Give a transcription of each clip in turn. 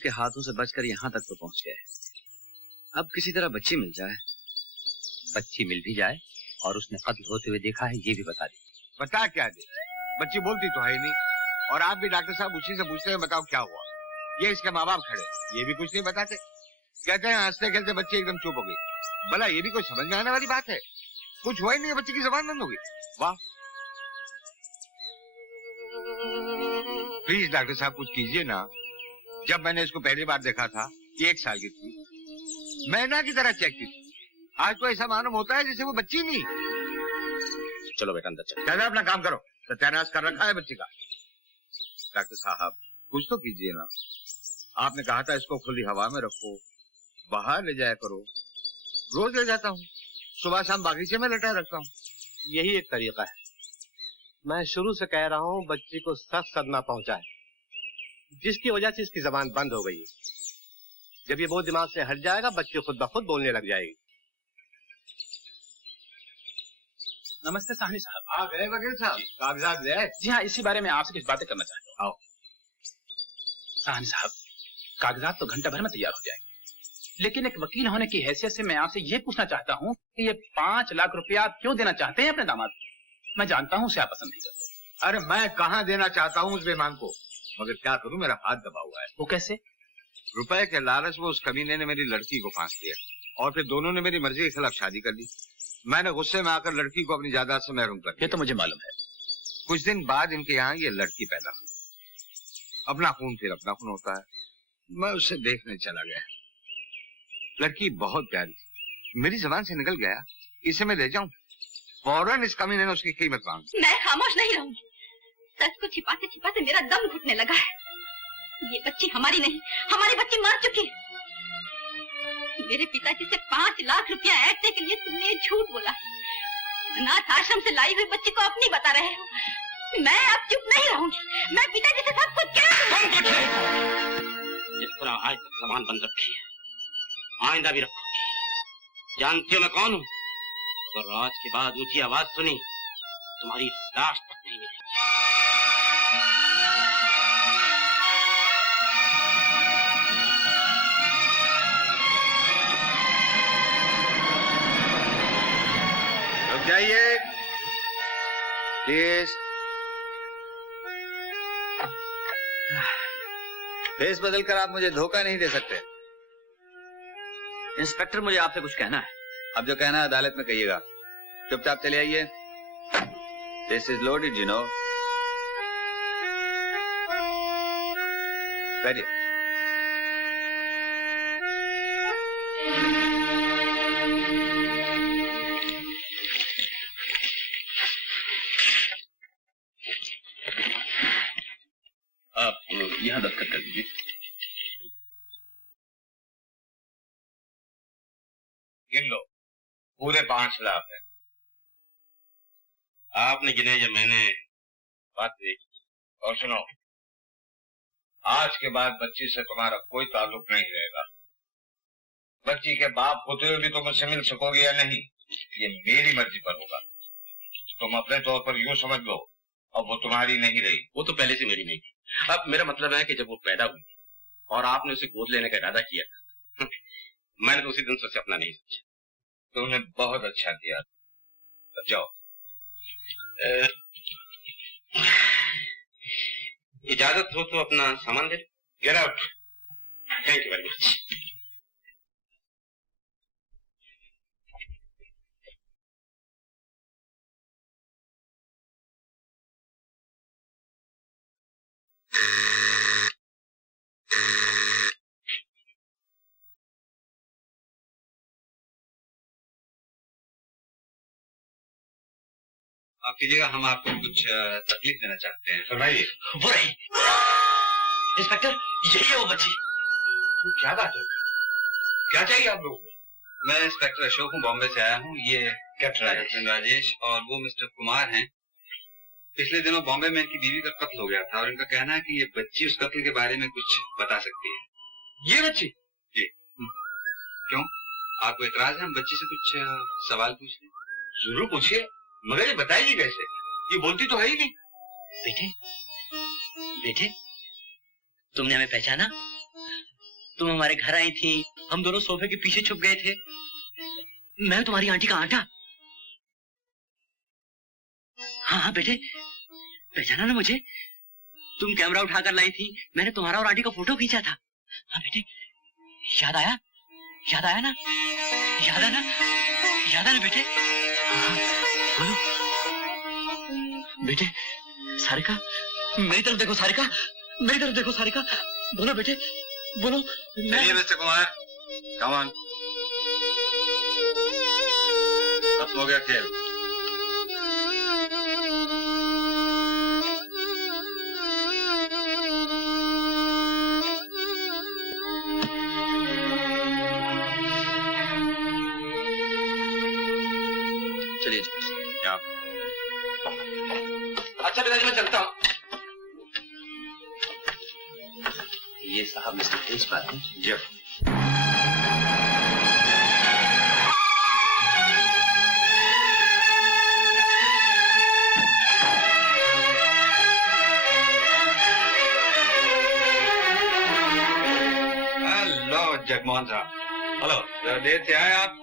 के हाथों से बचकर यहाँ तक तो पहुँच गए। अब किसी तरह बच्ची मिल जाए। बच्ची मिल भी जाए और उसने कत्ल होते हुए देखा है, ये भी बता दे। बता क्या दे? बच्ची बोलती तो है ही नहीं। और आप भी डॉक्टर साहब उसी से पूछते हैं बताओ क्या हुआ। ये इसके माँ बाप खड़े, ये भी कुछ नहीं बताते। कहते हैं हंसते खेलते बच्ची एकदम चुप हो गई। भला ये भी कोई समझ में आने वाली बात है? कुछ हुआ ही नहीं, बच्ची की जबान बंद हो गई। वाह, प्लीज डॉक्टर साहब कुछ कीजिए ना। जब मैंने इसको पहली बार देखा था, ये 1 साल की थी, मैना की तरह चेक की थी। आज तो ऐसा मालूम होता है जैसे वो बच्ची नहीं। चलो बेटा अंदर चलो। कहना अपना काम करो, सत्यानाश कर रखा है बच्ची का। डॉक्टर साहब कुछ तो कीजिए ना। आपने कहा था इसको खुली हवा में रखो, बाहर ले जाया करो। रोज ले जाता हूँ, सुबह शाम बागीचे में लटा रखता हूँ। यही एक तरीका है। मैं शुरू से कह रहा हूँ बच्ची को सख्त सदमा पहुंचाए, जिसकी वजह से इसकी जबान बंद हो गई। जब ये बोझ दिमाग से हट जाएगा, बच्ची खुद ब खुद बोलने लग जाएगी। नमस्ते साहनी साहब। आ गए वकील साहब, कागजात ले आए? जी हाँ, इसी बारे में आपसे कुछ बातें करना चाहता हूँ। आओ। साहनी साहब, कागजात तो घंटा भर में तैयार हो जाएंगे, लेकिन एक वकील होने की हैसियत से मैं आपसे ये पूछना चाहता हूँ कि ये 5 लाख रुपया क्यों देना चाहते हैं अपने दामाद को? मैं जानता हूँ उसे आप पसंद नहीं करते। अरे मैं कहाँ देना चाहता हूँ उस बेईमान को, मगर क्या करूँ, मेरा हाथ दबा हुआ है। वो कैसे? रुपए के लालच में उस कमीने ने मेरी लड़की को फांस लिया और फिर दोनों ने मेरी मर्जी के खिलाफ शादी कर ली। मैंने गुस्से में आकर लड़की को अपनी जायदाद से महरूम कर दिया। ये तो मुझे मालूम है। कुछ दिन बाद इनके यहाँ ये लड़की पैदा हुई। अपना खून फिर अपना खून होता है। मैं उसे देखने चला गया। लड़की बहुत प्यारी थी, मेरी जबान से निकल गया इसे मैं ले जाऊं। फौरन इस कमीने ने उसकी कीमत मांगी। मैं खामोश नहीं रहूंगी। सच को छिपाते छिपाते मेरा दम घुटने लगा है। ये बच्ची हमारी नहीं, हमारी बच्ची मर चुकी है। मेरे पिताजी से 5 लाख रुपया ऐंठने के लिए तुमने ये झूठ बोला है। अनाथ आश्रम से लाई हुई बच्ची को अपनी बता रहे हो। मैं अब चुप नहीं रहूंगी। मैं पिताजी से सब कुछ कह दूंगी। जिस तरह आज तक सामान बंद रखी है, आइंदा भी रखोगी। जानती हो मैं कौन हूँ? अगर आज के बाद ऊंची आवाज सुनी, तुम्हारी लाश तक नहीं मिलेगी। रुक जाइए प्लीज। फेस बदल कर आप मुझे धोखा नहीं दे सकते। इंस्पेक्टर, मुझे आपसे कुछ कहना है। अब जो कहना है अदालत में कहिएगा। चुपचाप चले आइए। This is loaded you know. बैठिए। आप यहाँ दस्तखत कर दीजिए। गिन लो, पूरे 5 लाख है। आपने गिने या मैंने? बात देखी। और सुनो, आज के बाद बच्ची से तुम्हारा कोई ताल्लुक नहीं रहेगा। बच्ची के बाप होते हुए भी तुम मुझसे मिल सकोगे या नहीं, ये मेरी मर्जी पर होगा। तुम अपने तौर पर यूं समझ लो, अब वो तुम्हारी नहीं रही। वो तो पहले से मेरी नहीं थी। अब मेरा मतलब है कि जब वो पैदा हुई और आपने उसे गोद लेने का इरादा किया था, मैंने तो उसी दिन से उसे अपना नहीं सोचा। तुमने बहुत अच्छा किया। अब जाओ। इजाजत हो तो अपना सामान दे। Get out. Thank you very much. माफ कीजिएगा, हम आपको कुछ तकलीफ देना चाहते हैं। सुनाइए। वो रही इंस्पेक्टर, यही है वो बच्ची। क्या बात है? क्या चाहिए आप लोगों को? मैं इंस्पेक्टर अशोक हूँ, बॉम्बे से आया हूँ। ये कैप्टन राजेश और वो मिस्टर कुमार हैं। पिछले दिनों बॉम्बे में इनकी बीवी का कत्ल हो गया था और इनका कहना है कि ये बच्ची उस कत्ल के बारे में कुछ बता सकती है। ये बच्ची? जी। क्यों, आपको इतराज है हम बच्ची से कुछ सवाल पूछ लें? जरूर पूछिए, मगर ये बताइए कैसे? ये बोलती तो है ही नहीं। बेटे, बेटे, तुमने हमें पहचाना? तुम हमारे घर आई थी, हम दोनों सोफे के पीछे छुप गए थे। मैं तुम्हारी आंटी का आटा। हाँ हाँ बेटे, पहचाना ना मुझे? तुम कैमरा उठाकर लाई थी, मैंने तुम्हारा और आंटी का फोटो खींचा था। हाँ बेटे, याद आया? याद आया ना? याद है ना? याद है ना बेटे? हाँ, बोलो बेटे। सारिका, मेरी तरफ देखो सारिका, मेरी तरफ देखो सारिका, बोलो बेटे, बोलो। चलिए मिस्टर कुमार, कम ऑन। खत्म हो गया खेल। चलिए जी। अच्छा पिताजी, मैं चलता हूँ। ये साहब मिस्टर तेजपाल हैं। जी। हेलो जगमोहन साहब। हेलो, जरा देर से आए आप।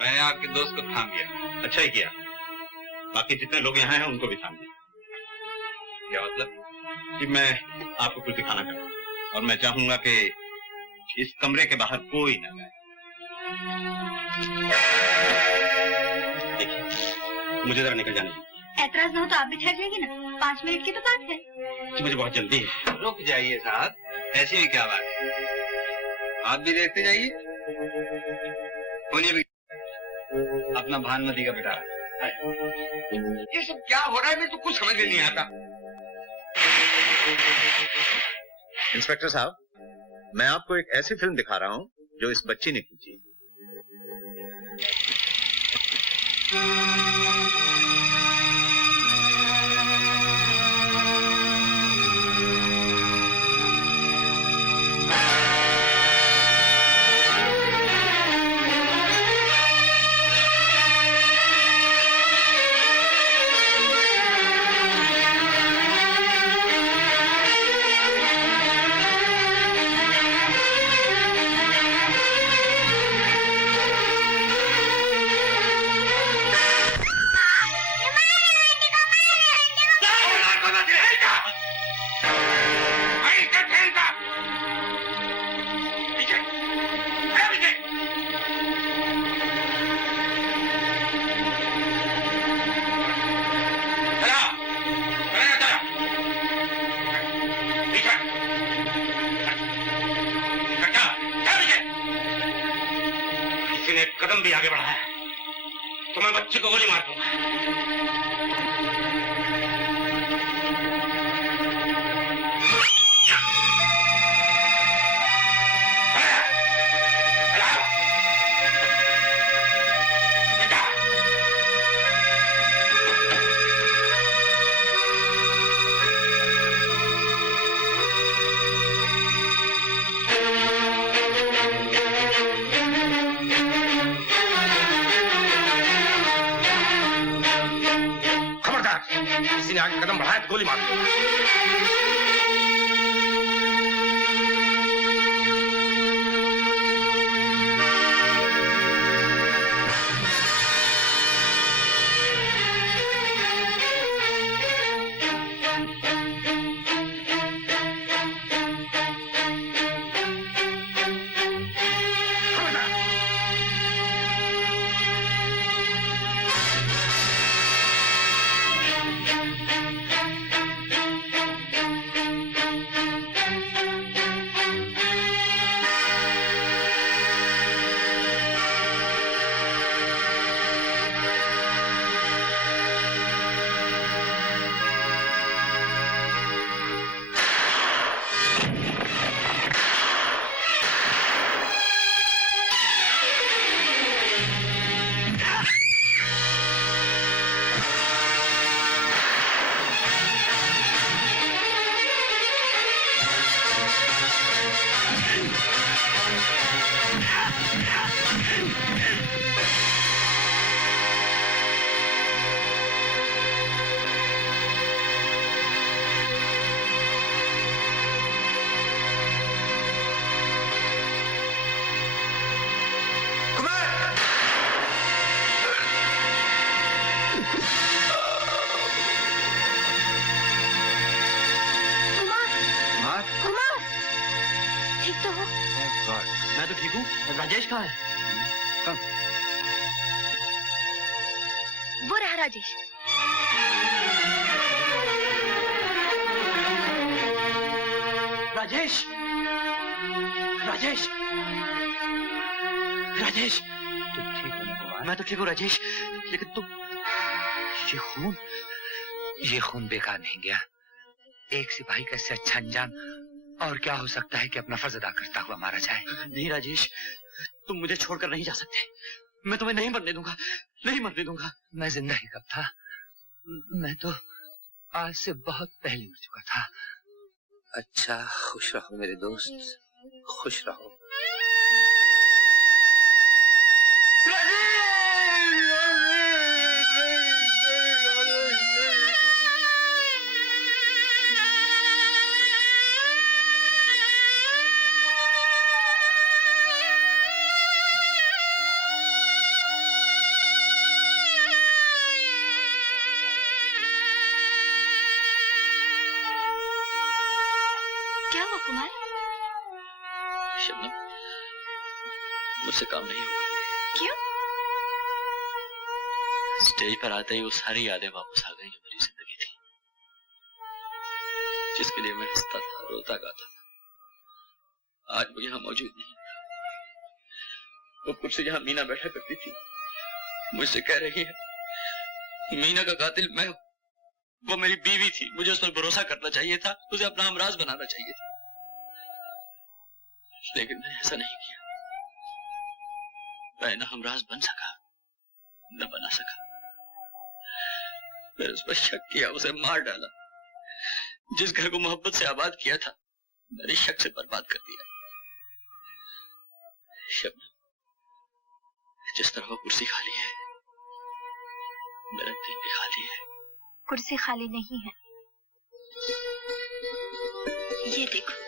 मैंने आपके दोस्त को थाम दिया। अच्छा ही किया, बाकी जितने लोग यहाँ हैं उनको भी थाम दिया। क्या मतलब? कि मैं आपको कुछ दिखाना चाहता हूँ और मैं चाहूंगा कि इस कमरे के बाहर कोई न जाए। देखिए, मुझे जरा निकल जाने दीजिए। ऐतराज न हो तो आप भी ठहर जाएंगे ना, 5 मिनट की तो बात है। जी मुझे बहुत जल्दी है। रुक जाइए साहब, ऐसी भी क्या बात है? आप भी देखते जाइए। बोलिए अपना भानुमति का बेटा। ये सब क्या हो रहा है, मेरे तो कुछ समझ में नहीं आता। इंस्पेक्टर साहब, मैं आपको एक ऐसी फिल्म दिखा रहा हूं जो इस बच्ची ने खींची। कदम भी आगे बढ़ाया तो मैं बच्ची को गोली मार दूंगा। किसी ने आगे कदम बढ़ाया तो गोली मार दूंगा। ठीक तो हो? मैं तो ठीक हूँ। राजेश कहाँ है? वो रहा राजेश। राजेश, राजेश, राजेश, तुम ठीक हो ना कुमार? मैं तो ठीक हूँ राजेश, लेकिन तुम ये खून बेकार नहीं गया। एक सिपाही का इससे अच्छा अंजाम और क्या हो सकता है कि अपना फर्ज अदा करता हुआ मारा जाए। नहीं राजेश, तुम मुझे छोड़कर नहीं जा सकते। मैं तुम्हें नहीं मरने दूंगा, नहीं मरने दूंगा। मैं जिंदा ही कब था? मैं तो आज से बहुत पहले मर चुका था। अच्छा, खुश रहो मेरे दोस्त, खुश रहो। कुमार, शबनम, मुझसे काम नहीं होगा। क्यों? स्टेज पर आते ही वो सारी यादें वापस आ गई जो मेरी जिंदगी थी, जिसके लिए मैं हंसता था, रोता गाता था। आज वो यहाँ मौजूद नहीं। वो कुर्सी जहाँ मीना बैठा करती थी मुझसे कह रही है मीना का कातिल मैं हूं। वो मेरी बीवी थी, मुझे उस पर भरोसा करना चाहिए था, उसे अपना हमराज बनाना चाहिए था, लेकिन मैंने ऐसा नहीं किया। मैं न हमराज बन सका न बना सका। मैंने उस पर शक किया, उसे मार डाला। जिस घर को मोहब्बत से आबाद किया था मैंने शक से बर्बाद कर दिया। शबनम, जिस तरह वो कुर्सी खाली है मेरा दिल भी खाली है। कुर्सी खाली नहीं है, ये देखो।